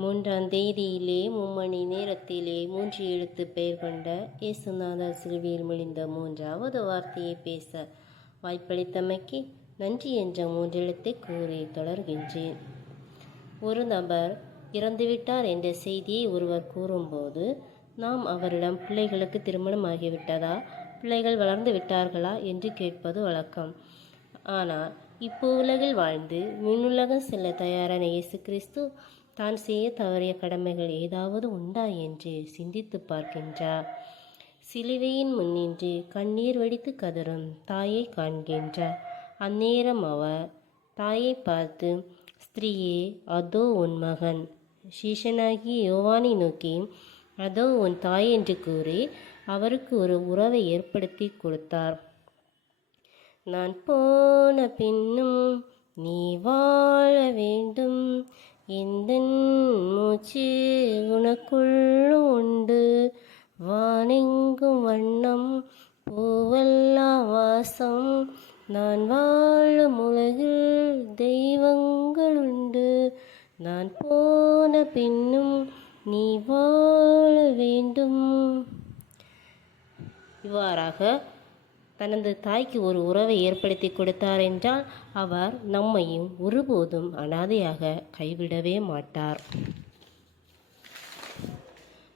மூன்றாம் தேதியிலே மும்மணி நேரத்திலே 3 எழுத்து பெயர் கொண்ட இயேசுநாதர் சிலுவையில் மொழிந்த 3வது வார்த்தையை பேச வாய்ப்பளித்தமைக்கு நன்றி என்ற 3 எழுத்தை கூறி தொடர்கின்றேன். ஒரு நபர் இறந்துவிட்டார் என்ற செய்தியை ஒருவர் கூறும்போது நாம் அவரிடம் பிள்ளைகளுக்கு திருமணம் ஆகிவிட்டதா, பிள்ளைகள் வளர்ந்து விட்டார்களா என்று கேட்பது வழக்கம். ஆனால் இப்போ உலகில் வாழ்ந்து விண்ணுலகம் செல்ல தயாரான இயேசு கிறிஸ்து தான் செய்ய தவறிய கடமைகள் ஏதாவது உண்டா என்று சிந்தித்து பார்க்கின்றார். சிலுவையின் முன்னின்று கண்ணீர் வடித்து கதறும் தாயை காண்கின்றார். அந்நேரம் அவர் தாயை பார்த்து, ஸ்திரீயே, அதோ உன் மகன். சீஷனாகி யோவானை நோக்கி, அதோ உன் தாய் என்று கூறி அவருக்கு ஒரு உறவை ஏற்படுத்தி கொடுத்தார். நான் போன பின்னும் நீ வாழ வேண்டும், இந்த மூச்சு உனக்குள்ளும் உண்டு, வானெங்கும் வண்ணம் பூவல்லா வாசம், நான் வாழும் உலகில் தெய்வங்கள் உண்டு, நான் போன பின்னும் நீ வாழ வேண்டும். இவ்வாறாக தனது தாய்க்கு ஒரு உறவை ஏற்படுத்தி கொடுத்தார் என்றால் அவர் நம்மையும் ஒருபோதும் அனாதையாக கைவிடவே மாட்டார்.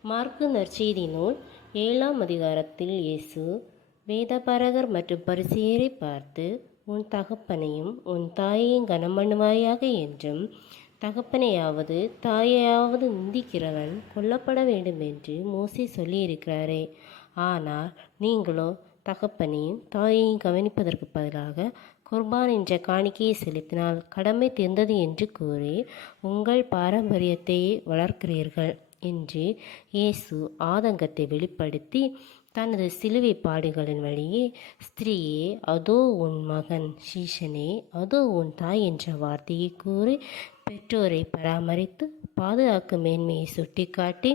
மார்க்கு நற்செய்தி நூல் 7ஆம் அதிகாரத்தில் இயேசு வேதபாரகர் மற்றும் பரிசேயரை பார்த்து, உன் தகப்பனையும் உன் தாயையும் கனம் பண்ணுவாயாக என்றும், தகப்பனையாவது தாயையாவது நிந்திக்கிறவன் கொல்லப்பட வேண்டும் என்று மோசே சொல்லியிருக்கிறாரே, ஆனால் நீங்களோ தகப்பனையும் தாயையும் கவனிப்பதற்கு பதிலாக குர்பான் என்ற காணிக்கையை செலுத்தினால் கடமை தீர்ந்தது என்று கூறி உங்கள் பாரம்பரியத்தையே வளர்க்கிறீர்கள் என்று இயேசு ஆதங்கத்தை வெளிப்படுத்தி தனது சிலுவை பாடுகளின் வழியே, ஸ்திரீயே, அதோ உன் மகன், சீஷனே, அதோ உன் தாய் என்ற வார்த்தையை கூறி பெற்றோரை பராமரித்து பாதுகாக்கும் மேன்மையை சுட்டிக்காட்டி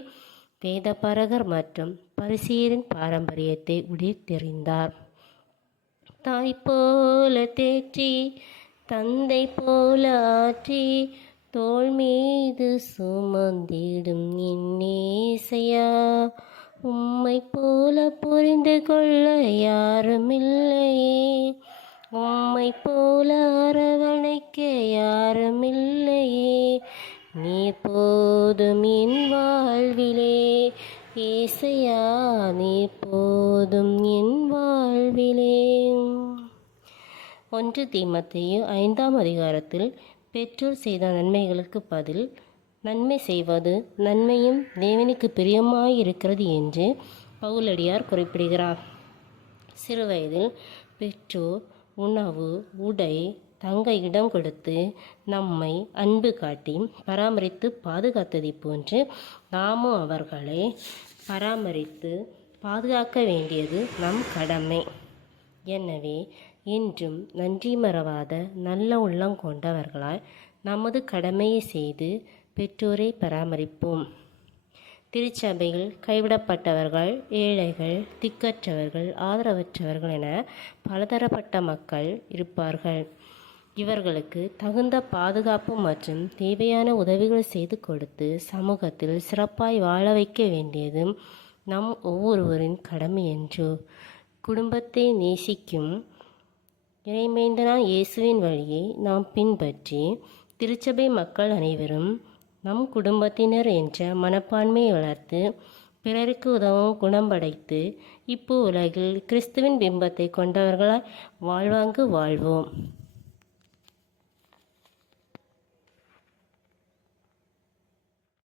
வேதபாரகர் மற்றும் பரிசேயரின் பாரம்பரியத்தை உடைத்தெறிந்தார். தாய் போல தேற்றி தந்தை போல ஆற்றி தோள் மீது சுமந்திடும் என்னேசையா, உம்மை போல புரிந்து கொள்ள யாருமில்லையே, உம்மை போல அரவணைக்க யாருமில்லையே, நீர் போதும் என் வாழ்விலே, ஏசையா நீர் போதும் என் வாழ்விலே. 1 தீமோத்தேயு 5ஆம் அதிகாரத்தில் பெற்றோர் செய்த நன்மைகளுக்கு பதில் நன்மை செய்வது நன்மையும் தேவனுக்கு பிரியமாயிருக்கிறது என்று பவுலடியார் குறிப்பிடுகிறார். சிறுவயதில் பெற்றோர் உணவு, உடை, தங்க இடம் கொடுத்து நம்மை அன்பு காட்டி பராமரித்து பாதுகாத்ததை போன்று நாமும் அவர்களை பராமரித்து பாதுகாக்க வேண்டியது நம் கடமை. எனவே இன்றும் நன்றி மறவாத நல்ல உள்ளம் கொண்டவர்களாய் நமது கடமையை செய்து பெற்றோரை பராமரிப்போம். திருச்சபையில் கைவிடப்பட்டவர்கள், ஏழைகள், திக்கற்றவர்கள், ஆதரவற்றவர்கள் என பலதரப்பட்ட மக்கள் இருப்பார்கள். இவர்களுக்கு தகுந்த பாதுகாப்பு மற்றும் தேவையான உதவிகள் செய்து கொடுத்து சமூகத்தில் சிறப்பாய் வாழ வைக்க வேண்டியது நம் ஒவ்வொருவரின் கடமை என்று குடும்பத்தை நேசிக்கும் இறைமைந்தனான இயேசுவின் வழியை நாம் பின்பற்றி திருச்சபை மக்கள் அனைவரும் நம் குடும்பத்தினர் என்ற மனப்பான்மையை வளர்த்து பிறருக்கு உதவும் குணம் படைத்து இப்போ உலகில் கிறிஸ்துவின் பிம்பத்தை கொண்டவர்களாய் வாழ்வாங்கு வாழ்வோம்.